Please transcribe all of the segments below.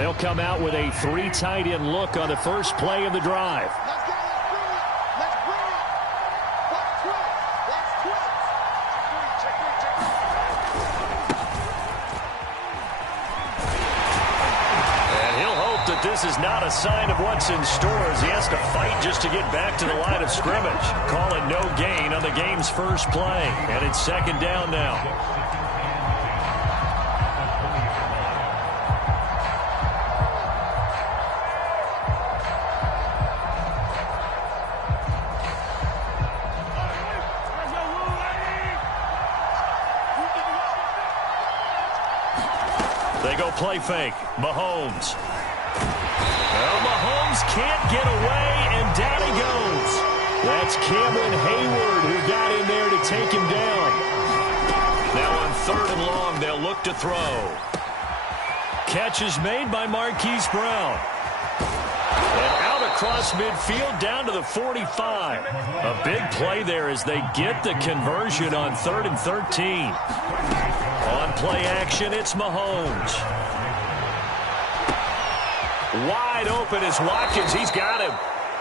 They'll come out with a 3 tight end look on the first play of the drive. This is not a sign of what's in store as he has to fight just to get back to the line of scrimmage. Call it no gain on the game's first play. And it's second down now. They go play fake. Mahomes. Well, Mahomes can't get away, and down he goes. That's Cameron Hayward who got in there to take him down. Now on 3rd and long, they'll look to throw. Catch is made by Marquise Brown. And out across midfield down to the 45. A big play there as they get the conversion on 3rd and 13. On play action, it's Mahomes. Wide open is Watkins. He's got him.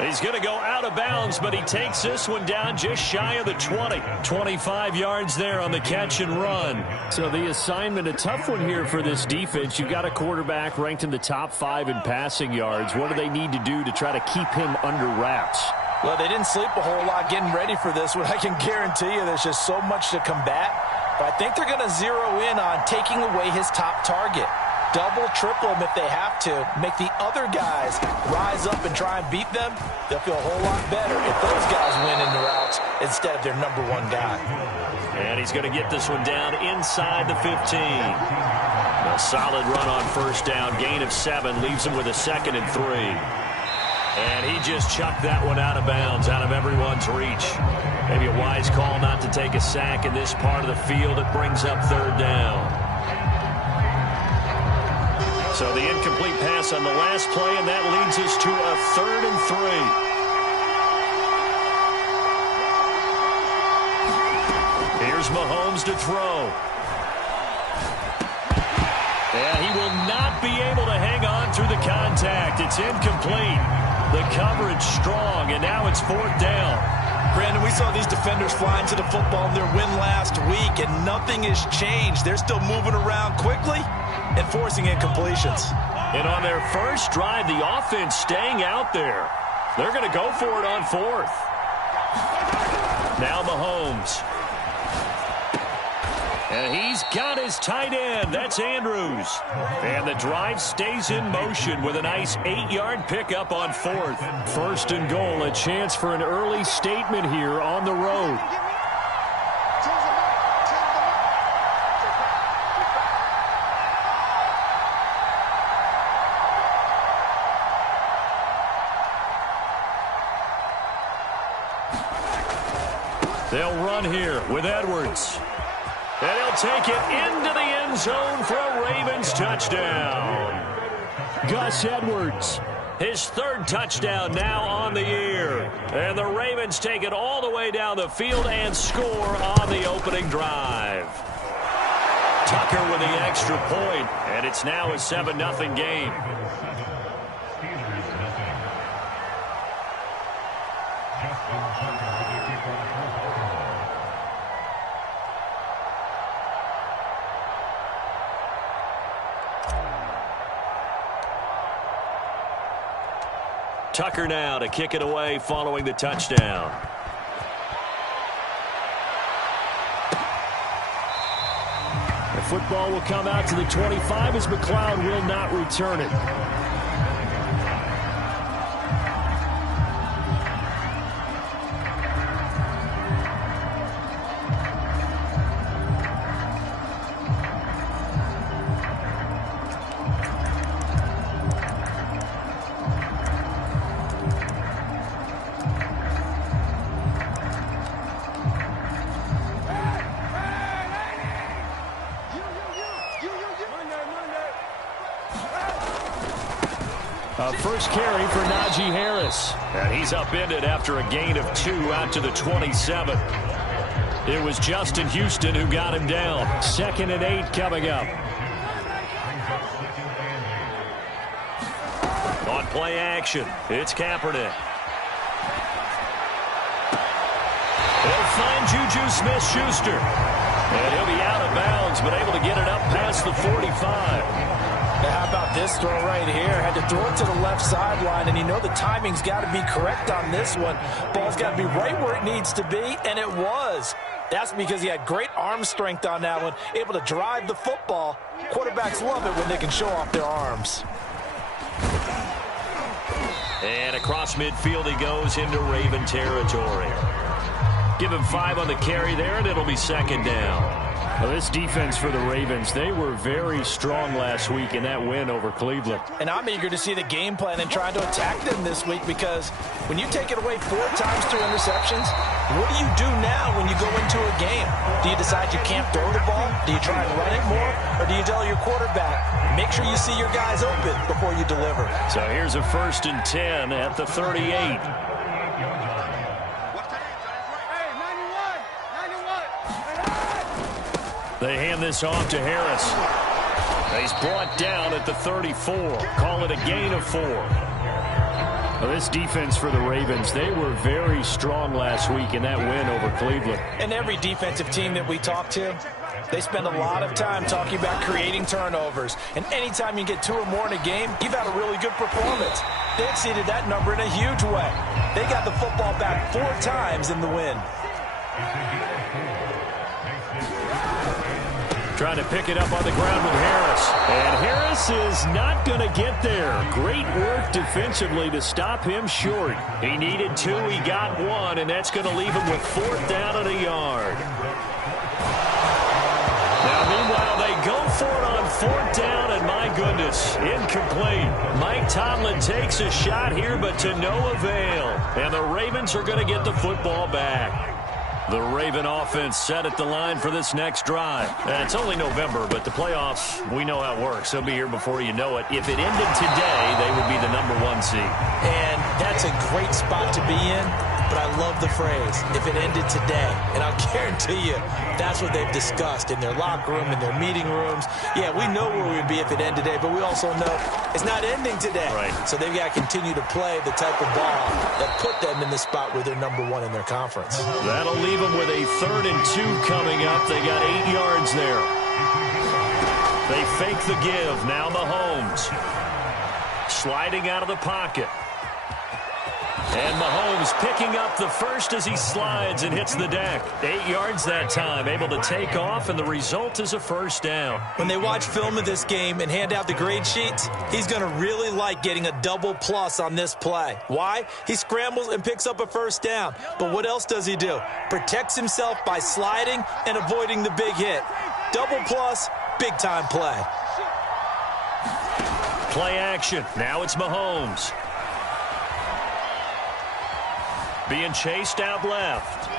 He's going to go out of bounds, but he takes this one down just shy of the 20. 25 yards there on the catch and run. So the assignment, a tough one here for this defense. You've got a quarterback ranked in the top 5 in passing yards. What do they need to do to try to keep him under wraps? Well, they didn't sleep a whole lot getting ready for this one. I can guarantee you there's just so much to combat. But I think they're going to zero in on taking away his top target. Double, triple him if they have to. Make the other guys rise up and try and beat them. They'll feel a whole lot better if those guys win in the routes instead of their number 1 guy. And he's going to get this one down inside the 15. A solid run on first down. Gain of 7 leaves him with a 2nd and 3. And he just chucked that one out of bounds, out of everyone's reach. Maybe a wise call not to take a sack in this part of the field. It brings up 3rd down. So the incomplete pass on the last play, and that leads us to a 3rd and 3. Here's Mahomes to throw. And he will not be able to hang on through the contact. It's incomplete. The coverage strong, and now it's 4th down. Brandon, we saw these defenders flying to the football in their win last week, and nothing has changed. They're still moving around quickly and forcing incompletions. And on their first drive, the offense staying out there. They're going to go for it on 4th. Now Mahomes. And he's got his tight end. That's Andrews. And the drive stays in motion with a nice 8-yard pickup on 4th. 1st and goal, a chance for an early statement here on the road. They'll run here with Edwards. And he'll take it into the end zone for a Ravens touchdown. Gus Edwards. His 3rd touchdown now on the year. And the Ravens take it all the way down the field and score on the opening drive. Tucker with the extra point, and it's now a 7-0 game. Tucker now to kick it away following the touchdown. The football will come out to the 25 as McLeod will not return it. First carry for Najee Harris. And he's upended after a gain of 2 out to the 27. It was Justin Houston who got him down. 2nd and 8 coming up. Play action. It's Kaepernick. He'll find Juju Smith-Schuster. And he'll be out of bounds, but able to get it up past the 45. Now, how about this throw right here? Had to throw it to the left sideline, and you know the timing's got to be correct on this one. Ball's got to be right where it needs to be, and it was. That's because he had great arm strength on that one, able to drive the football. Quarterbacks love it when they can show off their arms. And across midfield he goes into Raven territory. Give him 5 on the carry there, and it'll be second down. Well, this defense for the Ravens, they were very strong last week in that win over Cleveland. And I'm eager to see the game plan and trying to attack them this week, because when you take it away 4 times through interceptions, what do you do now when you go into a game? Do you decide you can't throw the ball? Do you try and run it more? Or do you tell your quarterback, make sure you see your guys open before you deliver? So here's a 1st and 10 at the 38. They hand this off to Harris. He's brought down at the 34. Call it a gain of 4. Well, this defense for the Ravens, they were very strong last week in that win over Cleveland. And every defensive team that we talk to, they spend a lot of time talking about creating turnovers. And anytime you get 2 or more in a game, you've had a really good performance. They exceeded that number in a huge way. They got the football back 4 times in the win. Trying to pick it up on the ground with Harris. And Harris is not going to get there. Great work defensively to stop him short. He needed 2, he got 1, and that's going to leave him with 4th down and a yard. Now, meanwhile, they go for it on 4th down, and my goodness, incomplete. Mike Tomlin takes a shot here, but to no avail. And the Ravens are going to get the football back. The Raven offense set at the line for this next drive. And it's only November, but the playoffs, we know how it works. They'll be here before you know it. If it ended today, they would be the #1 seed. And that's a great spot to be in, but I love the phrase, if it ended today. And I'll guarantee you, that's what they've discussed in their locker room, in their meeting rooms. Yeah, we know where we'd be if it ended today, but we also know it's not ending today. Right. So they've got to continue to play the type of ball that put them in the spot where they're #1 in their conference. That'll leave them with a 3rd and 2 coming up. They got 8 yards there. They fake the give. Now Mahomes sliding out of the pocket. And Mahomes picking up the first as he slides and hits the deck. 8 yards that time, able to take off, and the result is a 1st down. When they watch film of this game and hand out the grade sheets, he's going to really like getting a double plus on this play. Why? He scrambles and picks up a 1st down. But what else does he do? Protects himself by sliding and avoiding the big hit. Double plus, big-time play. Play action. Now it's Mahomes. Being chased out left.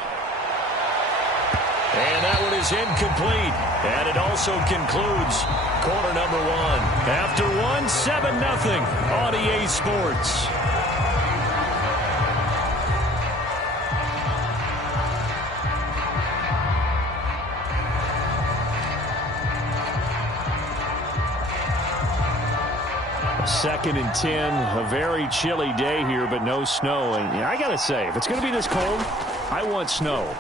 And that one is incomplete. And it also concludes quarter #1. After 1, 7-0 on EA Sports. Second and 10, a very chilly day here, but no snow. And I got to say, if it's going to be this cold, I want snow.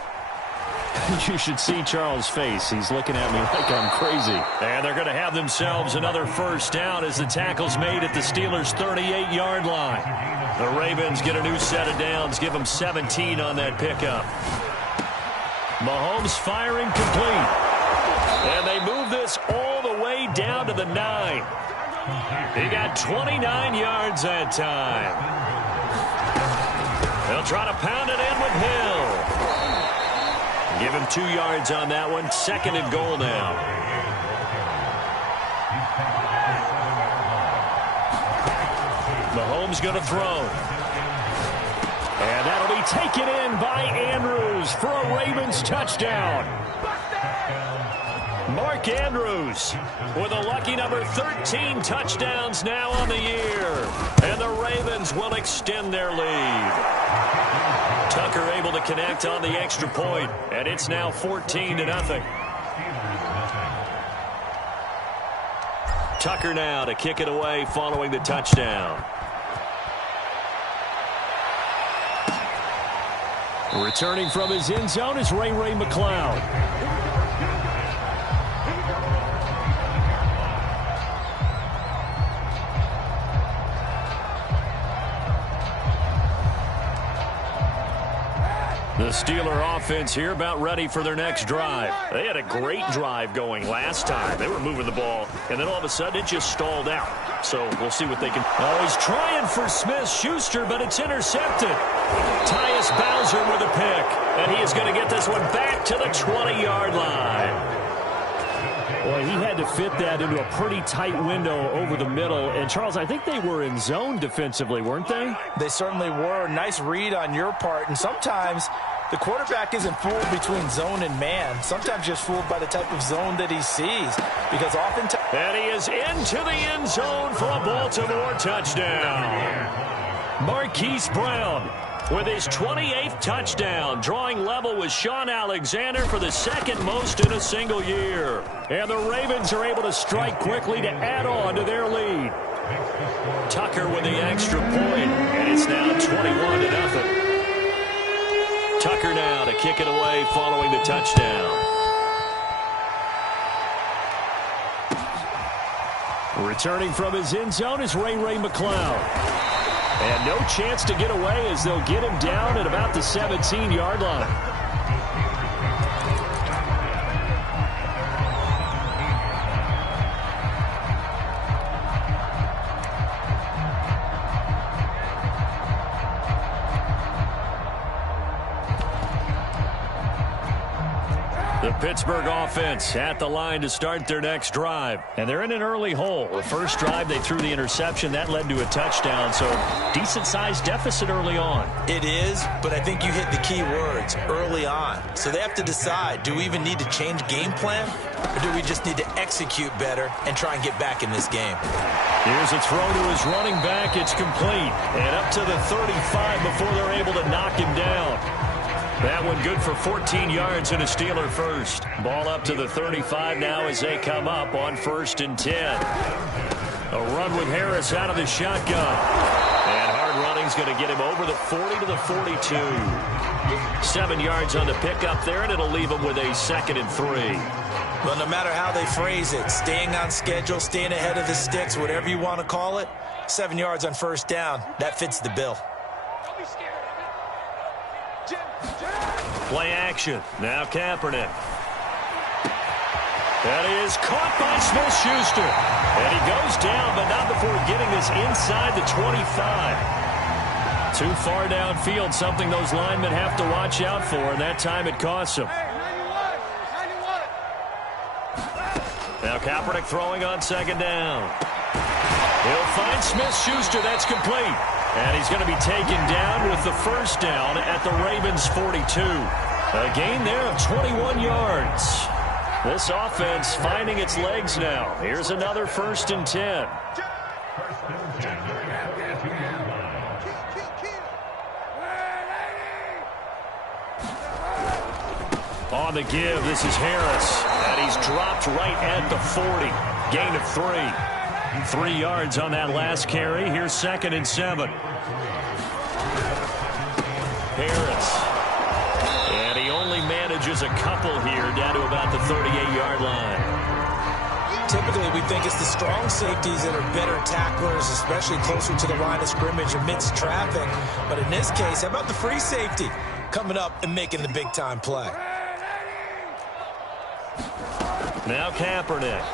You should see Charles' face. He's looking at me like I'm crazy. And they're going to have themselves another 1st down as the tackle's made at the Steelers' 38-yard line. The Ravens get a new set of downs, give them 17 on that pickup. Mahomes firing complete. And they move this all the way down to the 9. He got 29 yards that time. They'll try to pound it in with Hill. Give him 2 yards on that one. 2nd and goal now. Mahomes going to throw. And that'll be taken in by Andrews for a Ravens touchdown. Mark Andrews with a lucky number 13 touchdowns now on the year. And the Ravens will extend their lead. Tucker able to connect on the extra point, and it's now 14-0. Tucker now to kick it away following the touchdown. Returning from his end zone is Ray McCloud. The Steeler offense here about ready for their next drive. They had a great drive going last time. They were moving the ball, and then all of a sudden it just stalled out. So we'll see what they can. Oh, he's trying for Smith-Schuster, but it's intercepted. Tyus Bowser with a pick, and he is going to get this one back to the 20-yard line. Boy, he had to fit that into a pretty tight window over the middle. And, Charles, I think they were in zone defensively, weren't they? They certainly were. Nice read on your part. And sometimes the quarterback isn't fooled between zone and man. Sometimes just fooled by the type of zone that he sees. Because oftentimes... And he is into the end zone for a Baltimore touchdown. Marquise Brown with his 28th touchdown, drawing level with Sean Alexander for the second most in a single year. And the Ravens are able to strike quickly to add on to their lead. Tucker with the extra point, and it's now 21-0. Tucker now to kick it away following the touchdown. Returning from his end zone is Ray McCloud. And no chance to get away as they'll get him down at about the 17-yard line. The Pittsburgh offense at the line to start their next drive. And they're in an early hole. The first drive, they threw the interception. That led to a touchdown, so decent-sized deficit early on. It is, but I think you hit the key words, early on. So they have to decide, do we even need to change game plan? Or do we just need to execute better and try and get back in this game? Here's a throw to his running back. It's complete. And up to the 35 before they're able to knock him down. That one good for 14 yards and a Steeler first. Ball up to the 35 now as they come up on 1st and 10. A run with Harris out of the shotgun. And hard running's going to get him over the 40 to the 42. 7 yards on the pickup there, and it'll leave him with a 2nd and 3. Well, no matter how they phrase it, staying on schedule, staying ahead of the sticks, whatever you want to call it, 7 yards on 1st down, that fits the bill. Play action. Now Kaepernick. That is caught by Smith-Schuster. And he goes down, but not before getting this inside the 25. Too far downfield, something those linemen have to watch out for, and that time it costs them. Now Kaepernick throwing on 2nd down. He'll find Smith-Schuster. That's complete. And he's going to be taken down with the 1st down at the Ravens' 42. A gain there of 21 yards. This offense finding its legs now. Here's another 1st and 10. On the give, this is Harris. And he's dropped right at the 40. Gain of 3. 3 yards on that last carry. Here's 2nd and 7. Harris. And he only manages a couple here down to about the 38-yard line. Typically, we think it's the strong safeties that are better tacklers, especially closer to the line of scrimmage amidst traffic. But in this case, how about the free safety coming up and making the big-time play? Now Kaepernick.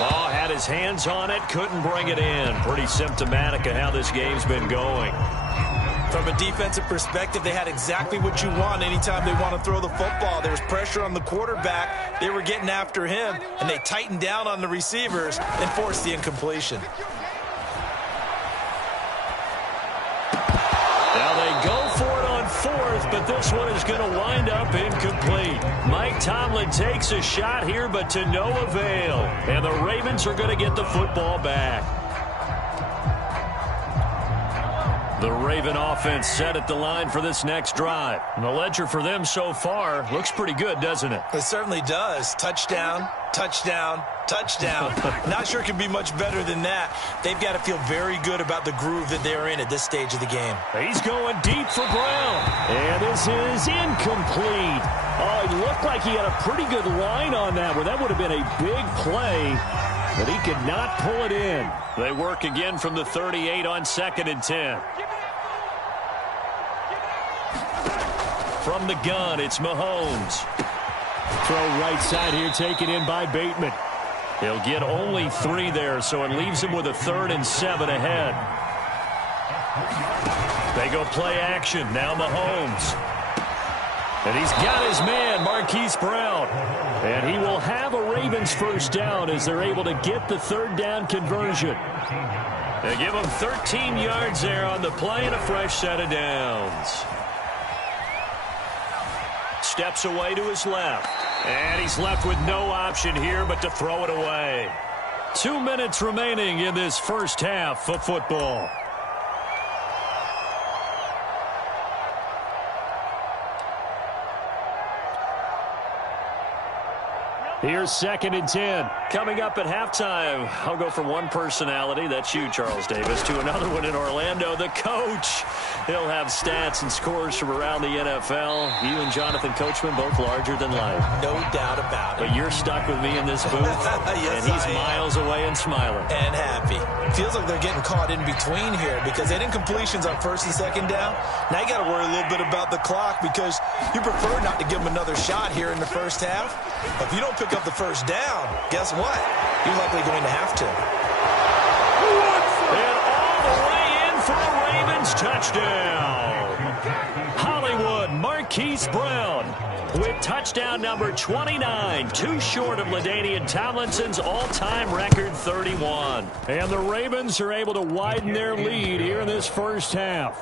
Oh, had his hands on it, couldn't bring it in. Pretty symptomatic of how this game's been going. From a defensive perspective, they had exactly what you want anytime they want to throw the football. There was pressure on the quarterback. They were getting after him, and they tightened down on the receivers and forced the incompletion. Now they go for it on 4th, but this one is going to wind up incomplete. Mike Tomlin takes a shot here, but to no avail. And the Ravens are going to get the football back. The Raven offense set at the line for this next drive. And the ledger for them so far looks pretty good, doesn't it? It certainly does. Touchdown, touchdown, touchdown. Not sure it can be much better than that. They've got to feel very good about the groove that they're in at this stage of the game. He's going deep for Brown. And this is incomplete. Oh, it looked like he had a pretty good line on that one. That would have been a big play, but he could not pull it in. They work again from the 38 on 2nd and 10. From the gun, it's Mahomes. Throw right side here, taken in by Bateman. He'll get only 3 there, so it leaves him with a 3rd and 7 ahead. They go play action. Now Mahomes. And he's got his man, Marquise Brown. And he will have a Ravens first down as they're able to get the 3rd down conversion. They give him 13 yards there on the play and a fresh set of downs. Steps away to his left. And he's left with no option here but to throw it away. 2 minutes remaining in this first half of football. Here's 2nd and 10. Coming up at halftime, I'll go from one personality, that's you, Charles Davis, to another one in Orlando, the coach. He'll have stats and scores from around the NFL. You and Jonathan Coachman, both larger than life. No doubt about it. But you're stuck with me in this booth, yes, and he's miles away and smiling. And happy. Feels like they're getting caught in between here because they didn't completions on 1st and 2nd down. Now you got to worry a little bit about the clock because you prefer not to give them another shot here in the first half. If you don't pick up the first down, guess what? You're likely going to have to. And all the way in for a Ravens touchdown. Hollywood Marquise Brown with touchdown number 29, too short of LaDainian Tomlinson's all-time record 31. And the Ravens are able to widen their lead here in this first half.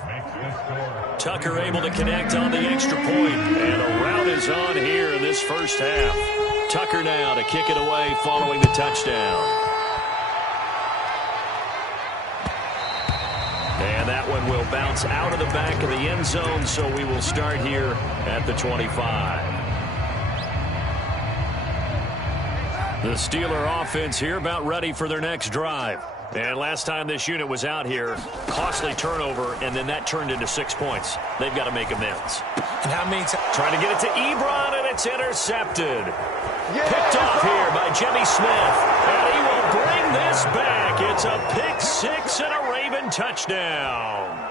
Tucker able to connect on the extra point, and a rout is on here in this first half. Tucker now to kick it away following the touchdown. And that one will bounce out of the back of the end zone, so we will start here at the 25. The Steeler offense here about ready for their next drive. And last time this unit was out here, costly turnover, and then that turned into 6 points. They've got to make amends. And how many times? Trying to get it to Ebron, and it's intercepted. Picked off here by Jimmy Smith. And he will bring this back. It's a pick 6 and a Raven touchdown.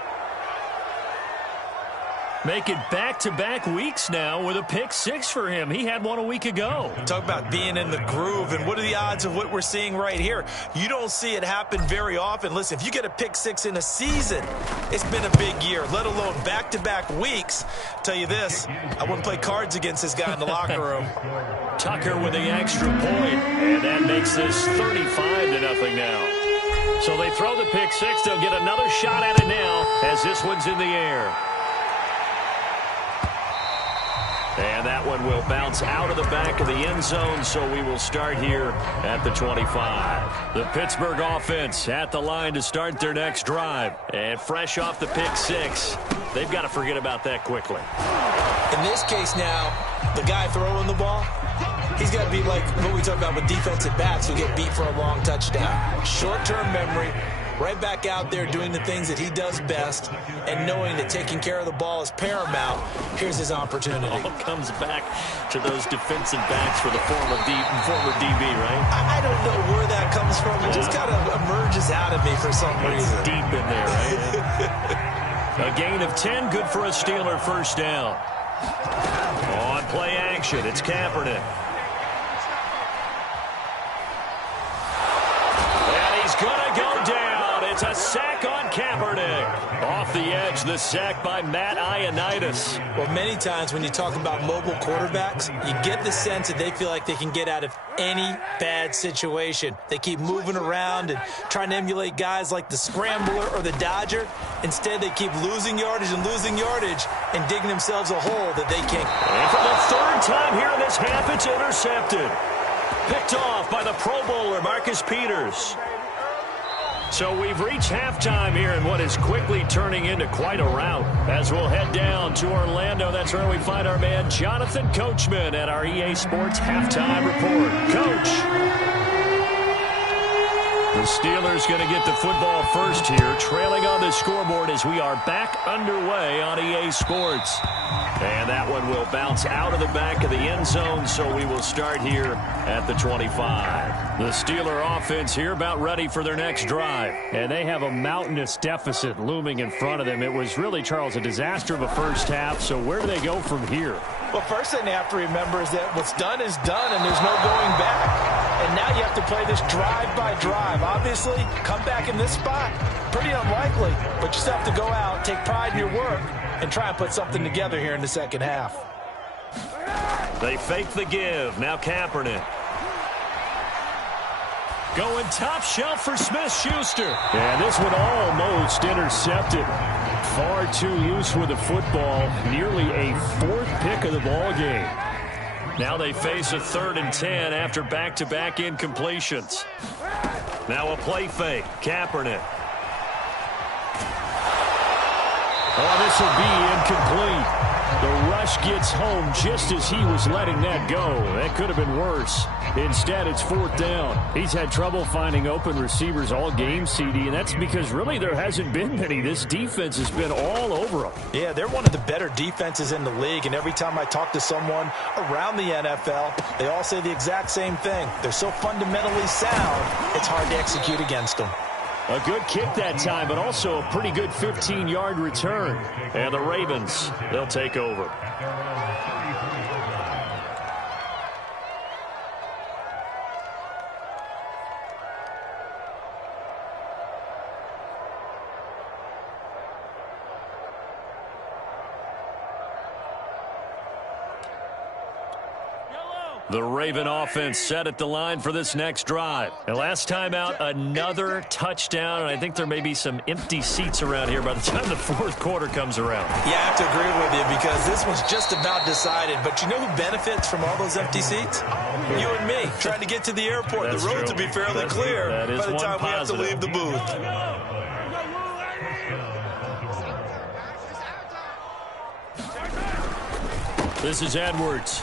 Make it back-to-back weeks now with a pick 6 for him. He had one a week ago. Talk about being in the groove, and what are the odds of what we're seeing right here? You don't see it happen very often. Listen, if you get a pick 6 in a season, it's been a big year, let alone back-to-back weeks. Tell you this, I wouldn't play cards against this guy in the locker room. Tucker with the extra point, and that makes this 35-0 now. So they throw the pick 6. They'll get another shot at it now as this one's in the air. And that one will bounce out of the back of the end zone, so we will start here at the 25. The Pittsburgh offense at the line to start their next drive. And fresh off the pick 6, they've got to forget about that quickly. In this case now, the guy throwing the ball, he's got to be like what we talk about with defensive backs who get beat for a long touchdown. Short-term memory. Right back out there doing the things that he does best and knowing that taking care of the ball is paramount. Here's his opportunity. All comes back to those defensive backs for the former DB, right? I don't know where that comes from. It just kind of emerges out of me for some reason. It's deep in there, right? A gain of 10, good for a Steeler first down. On play action, it's Kaepernick. And he's going to go down. It's a sack on Kaepernick. Off the edge, the sack by Matt Ioannidis. Well, many times when you talk about mobile quarterbacks, you get the sense that they feel like they can get out of any bad situation. They keep moving around and trying to emulate guys like the Scrambler or the Dodger. Instead, they keep losing yardage and digging themselves a hole that they can't. And for the 3rd time here in this half, it's intercepted. Picked off by the Pro Bowler, Marcus Peters. So we've reached halftime here in what is quickly turning into quite a rout. As we'll head down to Orlando, that's where we find our man Jonathan Coachman at our EA Sports Halftime Report. Coach. The Steelers going to get the football first here, trailing on the scoreboard as we are back underway on EA Sports. And that one will bounce out of the back of the end zone, so we will start here at the 25. The Steeler offense here about ready for their next drive. And they have a mountainous deficit looming in front of them. It was really, Charles, a disaster of a first half, so where do they go from here? Well, first thing they have to remember is that what's done is done, and there's no going back. And now you have to play this drive by drive. Obviously, come back in this spot, pretty unlikely, but you just have to go out, take pride in your work, and try and put something together here in the second half. They fake the give. Now Kaepernick. Going top shelf for Smith-Schuster. And this one almost intercepted. Far too loose with the football. Nearly a fourth pick of the ball game. Now they face a 3rd and 10 after back-to-back incompletions. Now a play fake. Kaepernick. Oh, this will be incomplete. The rush gets home just as he was letting that go. That could have been worse. Instead, it's 4th down. He's had trouble finding open receivers all game, CD, and that's because really there hasn't been many. This defense has been all over them. Yeah, they're one of the better defenses in the league, and every time I talk to someone around the NFL, they all say the exact same thing. They're so fundamentally sound, it's hard to execute against them. A good kick that time, but also a pretty good 15-yard return. And the Ravens, they'll take over. The Raven offense set at the line for this next drive. And last time out, another touchdown. And I think there may be some empty seats around here by the time the 4th quarter comes around. Yeah, I have to agree with you because this was just about decided. But you know who benefits from all those empty seats? You and me, trying to get to the airport. That's the roads true. will be fairly clear by the time we have to leave the booth. This is Edwards.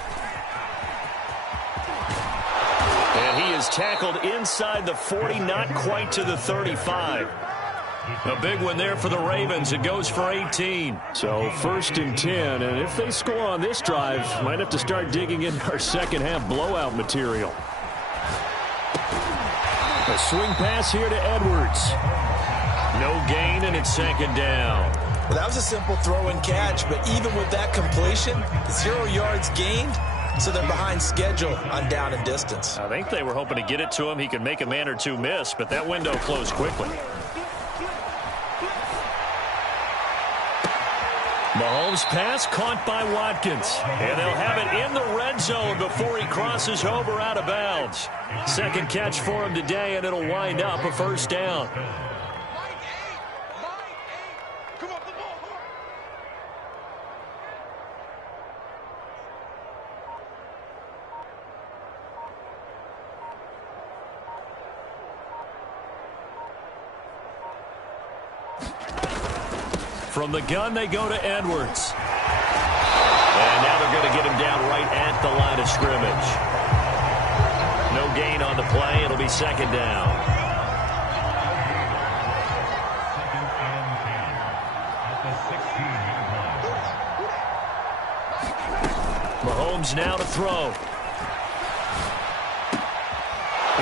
And he is tackled inside the 40, not quite to the 35. A big one there for the Ravens. It goes for 18. So 1st and 10, and if they score on this drive, might have to start digging in our second half blowout material. A swing pass here to Edwards. No gain, and it's 2nd down. Well, that was a simple throw and catch, but even with that completion, 0 yards gained. So they're behind schedule on down and distance. I think they were hoping to get it to him. He could make a man or two miss, but that window closed quickly. Mahomes' pass caught by Watkins. And they'll have it in the red zone before he crosses over out of bounds. Second catch for him today, and it'll wind up a 1st down. From the gun, they go to Edwards. And now they're going to get him down right at the line of scrimmage. No gain on the play. It'll be 2nd down. Mahomes now to throw.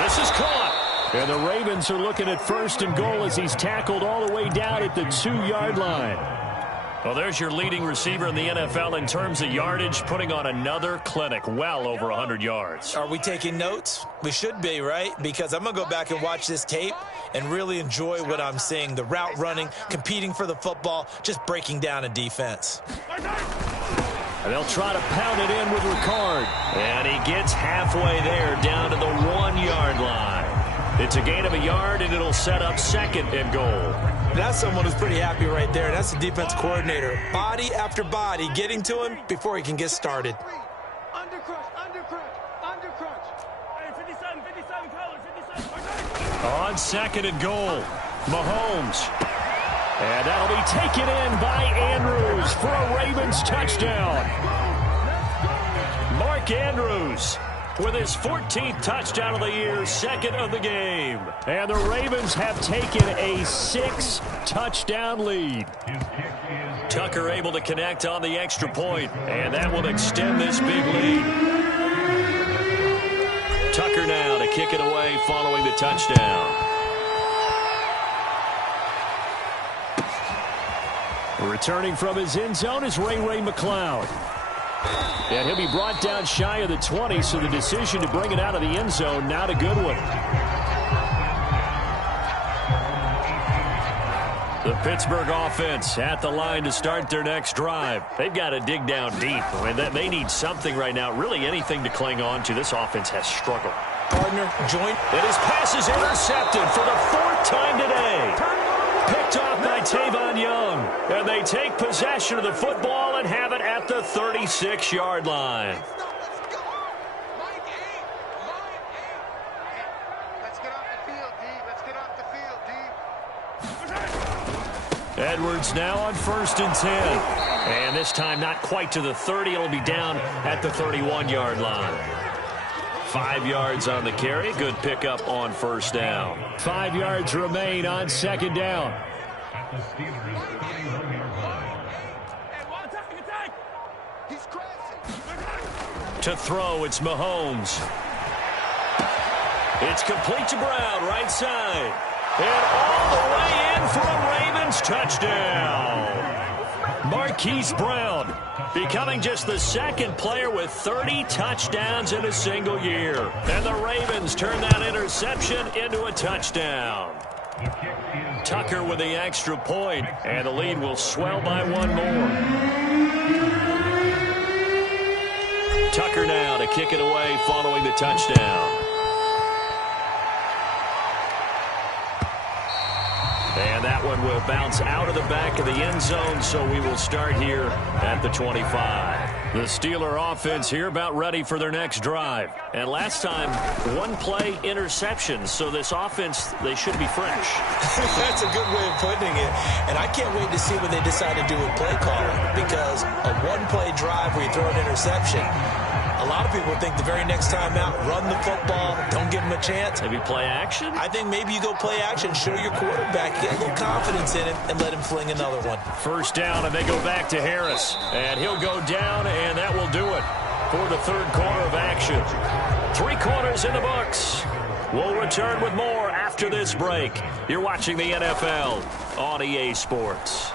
This is caught. And the Ravens are looking at 1st and goal as he's tackled all the way down at the 2-yard line. Well, there's your leading receiver in the NFL in terms of yardage, putting on another clinic, well over 100 yards. Are we taking notes? We should be, right? Because I'm going to go back and watch this tape and really enjoy what I'm seeing. The route running, competing for the football, just breaking down a defense. And they'll try to pound it in with Ricard. And he gets halfway there, down to the 1-yard line. It's a gain of a yard, and it'll set up 2nd and goal. That's someone who's pretty happy right there. That's the defense coordinator. Body after body, getting to him before he can get started. On 2nd and goal. Mahomes. And that'll be taken in by Andrews for a Ravens touchdown. Mark Andrews with his 14th touchdown of the year, second of the game. And the Ravens have taken a 6-touchdown lead. Tucker able to connect on the extra point, and that will extend this big lead. Tucker now to kick it away following the touchdown. Returning from his end zone is Ray McCloud. And he'll be brought down shy of the 20, so the decision to bring it out of the end zone, not a good one. The Pittsburgh offense at the line to start their next drive. They've got to dig down deep. I mean, they need something right now, really anything to cling on to. This offense has struggled. Partner, joint. And his pass is intercepted for the 4th time today. Picked off by Tavon Young. And they take possession of the football and have it at the 36-yard line. Edwards now on 1st and 10. And this time not quite to the 30. It'll be down at the 31-yard line. 5 yards on the carry. Good pickup on 1st down. 5 yards remain on 2nd down. To throw, it's Mahomes. It's complete to Brown, right side. And all the way in for a Ravens touchdown. Marquise Brown becoming just the 2nd player with 30 touchdowns in a single year. And the Ravens turn that interception into a touchdown. Tucker with the extra point, and the lead will swell by 1 more. Tucker now to kick it away following the touchdown. And that one will bounce out of the back of the end zone, so we will start here at the 25. The Steeler offense here about ready for their next drive. And last time, 1-play interception, so this offense, they should be fresh. That's a good way of putting it. And I can't wait to see what they decide to do with play calling, because a 1-play drive where you throw an interception, a lot of people think the very next time out, run the football, don't give them a chance. Maybe play action? I think maybe you go play action, show your quarterback, get a little confidence in him, and let him fling another one. 1st down, and they go back to Harris. And he'll go down, and that will do it for the 3rd quarter of action. 3 quarters in the books. We'll return with more after this break. You're watching the NFL on EA Sports.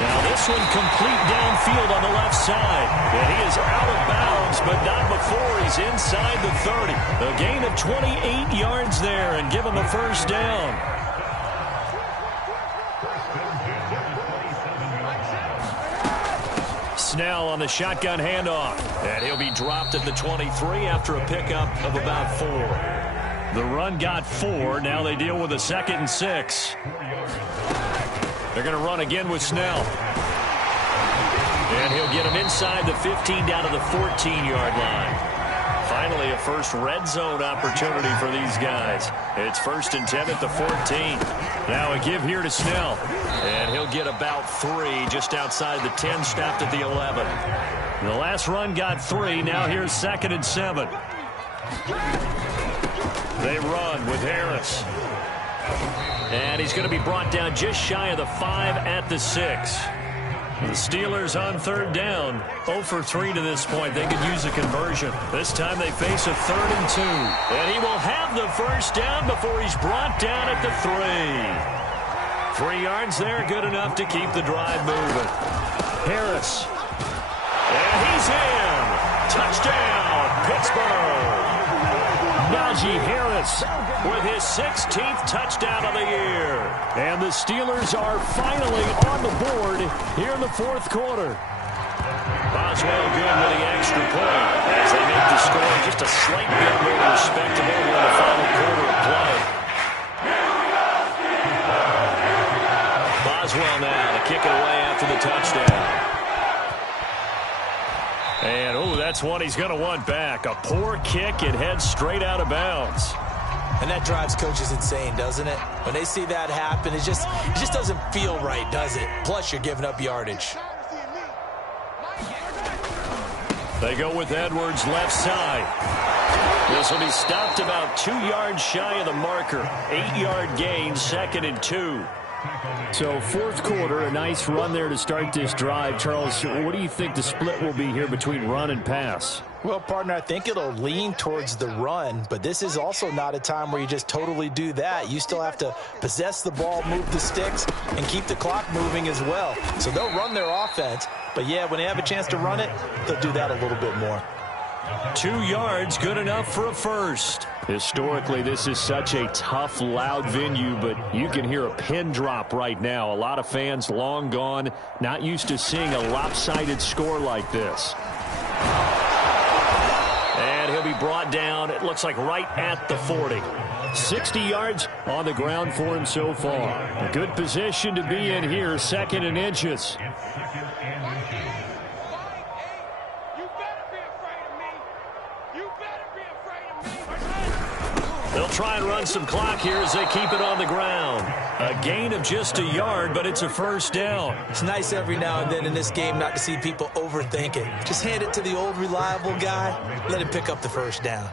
Now this one complete downfield on the left side. And he is out of bounds, but not before he's inside the 30. A gain of 28 yards there and give him a 1st down. Snell on the shotgun handoff. And he'll be dropped at the 23 after a pickup of about 4. The run got 4. Now they deal with a 2nd and 6. They're going to run again with Snell. And he'll get him inside the 15 down to the 14-yard line. Finally, a first red zone opportunity for these guys. It's 1st and 10 at the 14. Now a give here to Snell. And he'll get about 3 just outside the 10, stopped at the 11. The last run got 3. Now here's 2nd and 7. They run with Harris. And he's going to be brought down just shy of the 5 at the 6. The Steelers on 3rd down. 0 for 3 to this point. They could use a conversion. This time they face a 3rd and 2. And he will have the 1st down before he's brought down at the 3. 3 yards there, good enough to keep the drive moving. Harris. And he's in. Touchdown, Pittsburgh. Najee Harris with his 16th touchdown of the year. And the Steelers are finally on the board here in the 4th quarter. Boswell good with the extra point as they make the score just a slight bit more respectable in the final quarter of play. Boswell now to kick it away after the touchdown. And, oh, that's one he's going to want back. A poor kick. It heads straight out of bounds. And that drives coaches insane, doesn't it? When they see that happen, it just doesn't feel right, does it? Plus, you're giving up yardage. They go with Edwards left side. This will be stopped about 2 yards shy of the marker. 8-yard gain, 2nd and 2. So fourth quarter, a nice run there to start this drive. Charles, what do you think the split will be here between run and pass? Well, partner, I think it'll lean towards the run, but this is also not a time where you just totally do that. You still have to possess the ball, move the sticks, and keep the clock moving as well. So they'll run their offense, but yeah, when they have a chance to run it, they'll do that a little bit more. 2 yards, good enough for a first. Historically, this is such a tough, loud venue, but you can hear a pin drop right now. A lot of fans long gone, not used to seeing a lopsided score like this. And he'll be brought down, it looks like right at the 40. 60 yards on the ground for him so far. A good position to be in here, 2nd and inches. They'll try and run some clock here as they keep it on the ground. A gain of just a yard, but it's a first down. It's nice every now and then in this game not to see people overthink it. Just hand it to the old reliable guy. Let him pick up the first down.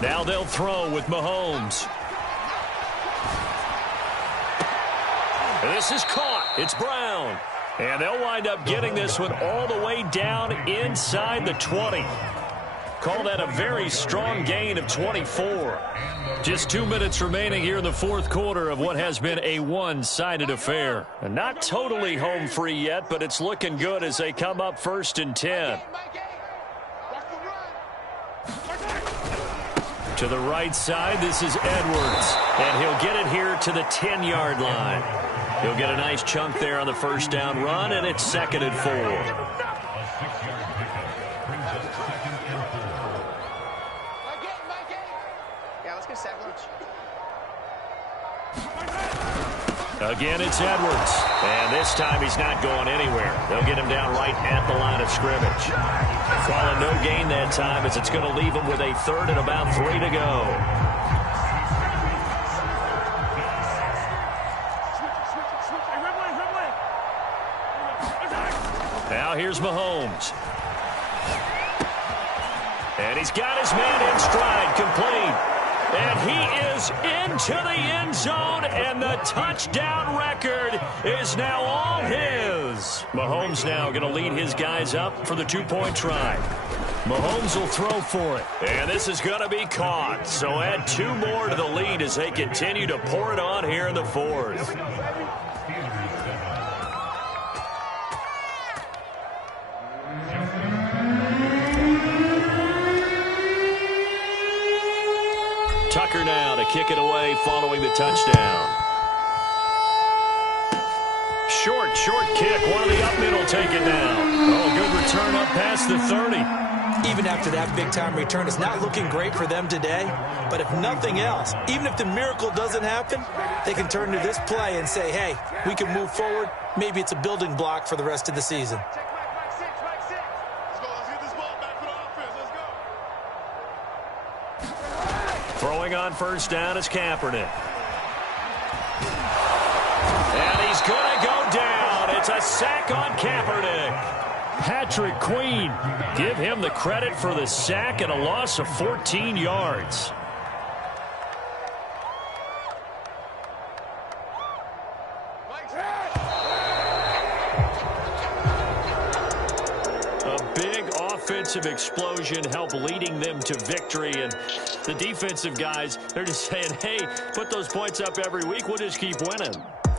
Now they'll throw with Mahomes. This is caught. It's Brown. And they'll wind up getting this one all the way down inside the 20. Call that a very strong gain of 24. Just 2 minutes remaining here in the fourth quarter of what has been a one-sided affair. And not totally home free yet, but it's looking good as they come up 1st and 10. To the right side, this is Edwards. And he'll get it here to the 10-yard line. He'll get a nice chunk there on the first down run, and it's 2nd and 4. Again, it's Edwards. And this time he's not going anywhere. They'll get him down right at the line of scrimmage. Calling no gain that time as it's going to leave him with a 3rd and about 3 to go. Now here's Mahomes. And he's got his man in stride, complete. And he is into the end zone, and the touchdown record is now all his. Mahomes now going to lead his guys up for the 2-point try. Mahomes will throw for it. And this is going to be caught. So add 2 more to the lead as they continue to pour it on here in the fourth. Tucker now to kick it away following the touchdown. Short kick. One of the up middle take it down. Oh, good return up past the 30. Even after that big-time return, it's not looking great for them today. But if nothing else, even if the miracle doesn't happen, they can turn to this play and say, hey, we can move forward. Maybe it's a building block for the rest of the season. Throwing on first down is Kaepernick. And he's going to go down. It's a sack on Kaepernick. Patrick Queen. Give him the credit for the sack and a loss of 14 yards. Offensive explosion help leading them to victory, and the defensive guys, they're just saying, hey, put those points up every week, we'll just keep winning.